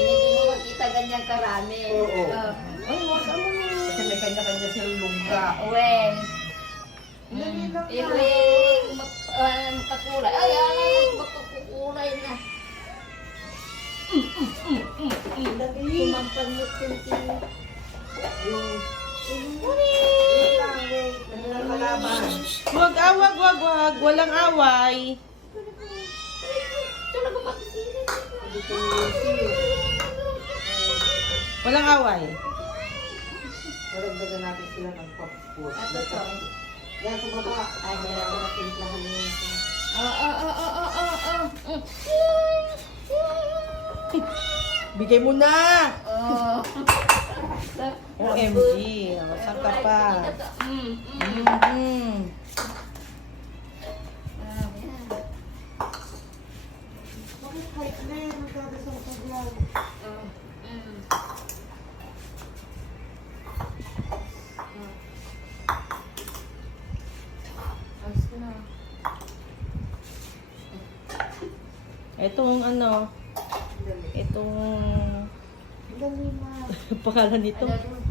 hindi mo makita ganyan karami. Oo. Ay, wag ka mo. Kasi may kanya-kanya silang lungga. Wen. Dali lang Yung yan. magkakulay. Ay, magkakulay na. Dali. Kumampanyot yung Wait lang, wait. Naglang kalaban. Wag. Walang away. Talaga makisirin. Hindi ko yung Walang away. Naragdagan natin sila ng popcorn. Ito to. Yan, sa baba. Ay, Kaya ako natimplahan mo yun. Bigay mo na! Oh. OMG. Saan ka pa? Mm. Bakit hype na yun? Magkakasang paglaw. Itong ano, Dali. itong Dali na. pangalan nito. Ano